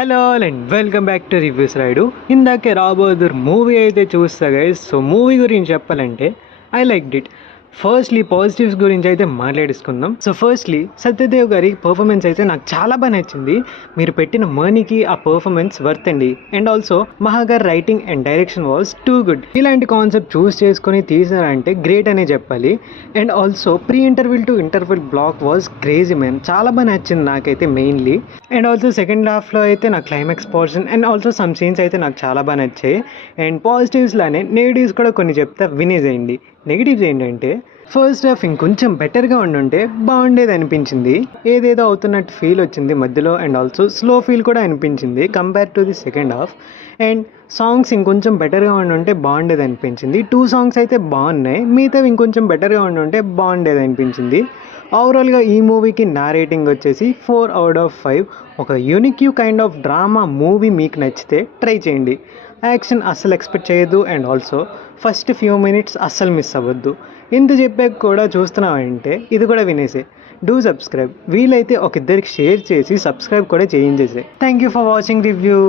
Hello and welcome back two reviews ride. ఇందాకే రాబోదర్ movie అయితే చూస్తా గైస్. సో మూవీ గురించి చెప్పాలంటే I like it. Firstly positives గురించి అయితే మాట్లాడేసుకుందాం. సో ఫస్ట్లీ సత్యదేవ్ గారి పర్ఫార్మెన్స్ అయితే నాకు చాలా బాగా నచ్చింది. మీరు పెట్టిన మనీకి ఆ పర్ఫార్మెన్స్ వర్త్ అండి. అండ్ ఆల్సో మహాగార్ writing and direction was too good. ఇలాంటి కాన్సెప్ట్ చూస్ చేసుకొని తీసారంటే గ్రేట్ అనే చెప్పాలి. And also pre interval to interval block was crazy man. చాలా బాగా నచ్చింది నాకైతే మెయిన్లీ. అండ్ ఆల్సో సెకండ్ హాఫ్లో అయితే నాకు climax portion and also some scenes అయితే నాకు చాలా బాగా నచ్చాయి. అండ్ పాజిటివ్స్లానే నెగిటివ్స్ కూడా కొన్ని చెప్తా వినేసేయండి. నెగిటివ్స్ ఏంటంటే ఫస్ట్ హాఫ్ ఇంకొంచెం బెటర్గా ఉండుంటే బాగుండేది అనిపించింది. ఏదేదో అవుతున్నట్టు ఫీల్ వచ్చింది మధ్యలో. అండ్ ఆల్సో స్లో ఫీల్ కూడా అనిపించింది compare to the second half. And songs ఇంకొంచెం బెటర్గా ఉండుంటే బాగుండేది అనిపించింది. 2 సాంగ్స్ అయితే బాగున్నాయి, మిగతావి ఇంకొంచెం బెటర్గా ఉండుంటే బాగుండేది అనిపించింది. ఓవరాల్గా ఈ మూవీకి నా రేటింగ్ వచ్చేసి 4/5. ఒక unique kind of drama movie మీకు నచ్చితే ట్రై చేయండి. యాక్షన్ అస్సలు ఎక్స్పెక్ట్ చేయొద్దు. And also first few minutes అస్సలు మిస్ అవ్వద్దు. ఇంత చెప్పాక కూడా చూస్తున్నావంటే ఇది కూడా వినేసే. Do subscribe. వీలైతే ఒక ఇద్దరికి షేర్ చేసి సబ్స్క్రైబ్ కూడా చేయించేసే. Thank you for watching review.